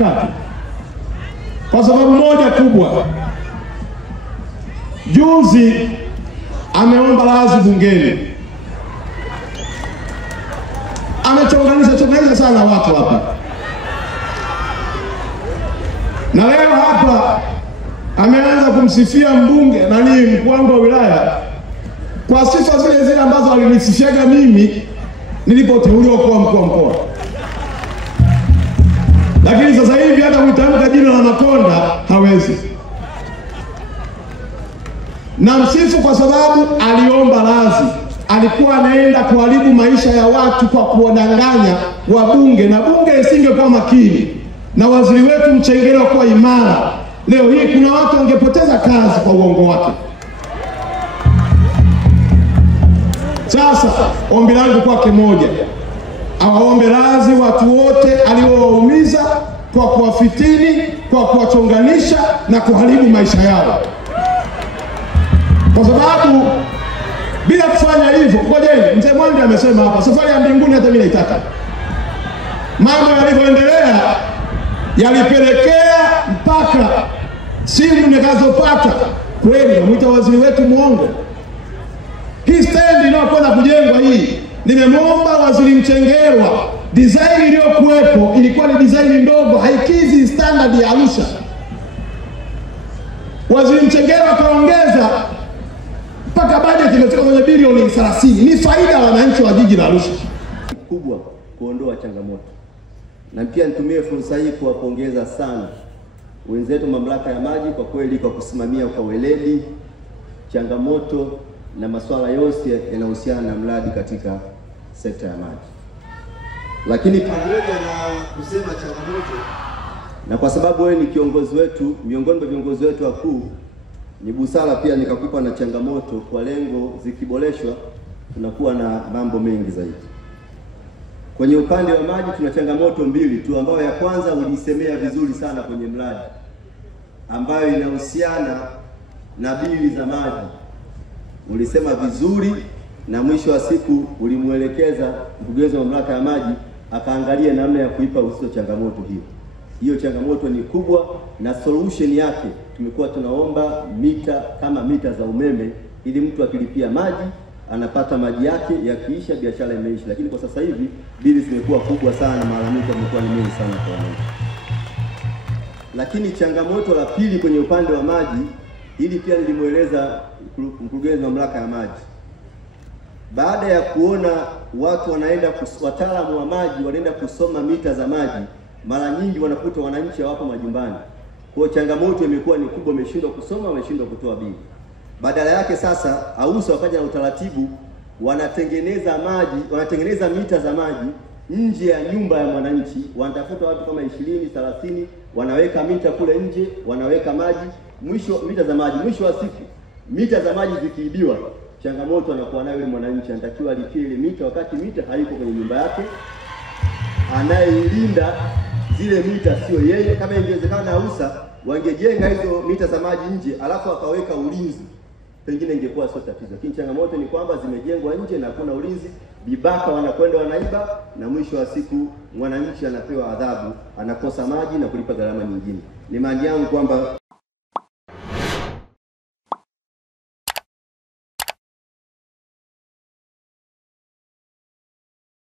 katikati kwa sababu moja kubwa. Juzi ameomba radhi bungeni, amechonganisha sana watu hapa, na leo hapa ameanza kumsifia mbunge mkuu wangu wa wilaya kwa sifa zile ambazo alinisifiaga mimi nilipoteuliwa kuwa mkuu wa mkoa. Lakini sasa hivi hata kutamka jina la Makonda hawezi. Na msifu kwa sababu aliomba radhi. Alikuwa anaenda kuharibu maisha ya watu kwa kuwadanganya wabunge, na bunge isingekuwa makini na waziri wetu Mchengerwa kuwa imara, leo hii kuna watu wangepoteza kazi kwa uongo wake. Sasa ombi langu kwake moja, awaombe radhi watu wote aliowaumiza kwa kuwafitini, kwa kuwachonganisha na kuharibu maisha yao. Kwa sababu bila kufanya hivyo, ngojeni, mzee Mwandi amesema hapa, safari ya mbinguni hata mimi naitaka. Mambo yalivyoendelea yalipelekea mpaka simu nikazopata kweli namuita waziri wetu muongo. Hii stendi inayokwenda kujengwa hii, nimemwomba waziri Mchengerwa, design iliyokuwepo ilikuwa ni design ndogo, haikizi standard ya Arusha. Waziri Mchengerwa kaongeza mpaka budget imefika kwenye bilioni 30. Ni faida wananchi wa jiji la Arusha. Kubwa kuondoa changamoto. Na pia nitumie fursa hii kuwapongeza sana wenzetu mamlaka ya maji kwa kweli kwa kusimamia kwa weledi changamoto na masuala yote yanayohusiana na mradi katika sekta ya maji. Lakini pamoja na kusema changamoto, na kwa sababu wewe ni kiongozi wetu, miongoni mwa viongozi wetu wakuu, ni busara pia nikakupa na changamoto kwa lengo zikiboreshwa tunakuwa na mambo mengi zaidi. Kwenye upande wa maji tuna changamoto mbili tu, ambayo ya kwanza ulisemea vizuri sana kwenye mradi, ambayo inahusiana na bili za maji. Ulisema vizuri na mwisho wa siku ulimuelekeza mkurugenzi wa mamlaka ya maji akaangalia namna ya kuipa uzito changamoto hiyo. Hiyo changamoto ni kubwa, na solution yake tumekuwa tunaomba mita za umeme, ili mtu akilipia maji anapata maji yake, yakiisha biashara imeisha. Lakini kwa sasa hivi bili zimekuwa kubwa sana, malalamiko yamekuwa ni mengi sana kwa wananchi. Lakini changamoto la pili kwenye upande wa maji, ili pia nilimueleza mkurugenzi wa mamlaka ya maji, baada ya kuona watu wataalamu wa maji wanaenda kusoma mita za maji, mara nyingi wanakuta wananchi hawapo majumbani. Kwa changamoto imekuwa ni kubwa, wameshindwa kusoma, wameshindwa kutoa bili. Badala yake sasa AUSA wakaja na utaratibu, wanatengeneza mita za maji nje ya nyumba ya mwananchi, wanatafuta watu kama 20 30, wanaweka mita kule nje, wanaweka maji, mita za maji. Mwisho wa siku mita za maji zikiibiwa, changamoto anakuwa nayo yule mwananchi, anatakiwa alipie ile mita wakati mita haiko kwenye nyumba yake. Anayelinda zile mita sio yeye. Kama ingewezekana AUSA wangejenga hizo mita za maji nje alafu akaweka ulinzi, pengine ingekuwa sio tatizo. Lakini changamoto ni kwamba zimejengwa nje na hakuna ulinzi, vibaka wanakwenda wanaiba, na mwisho wa siku mwananchi anapewa adhabu, anakosa maji na kulipa gharama nyingine. Ni maana yangu kwamba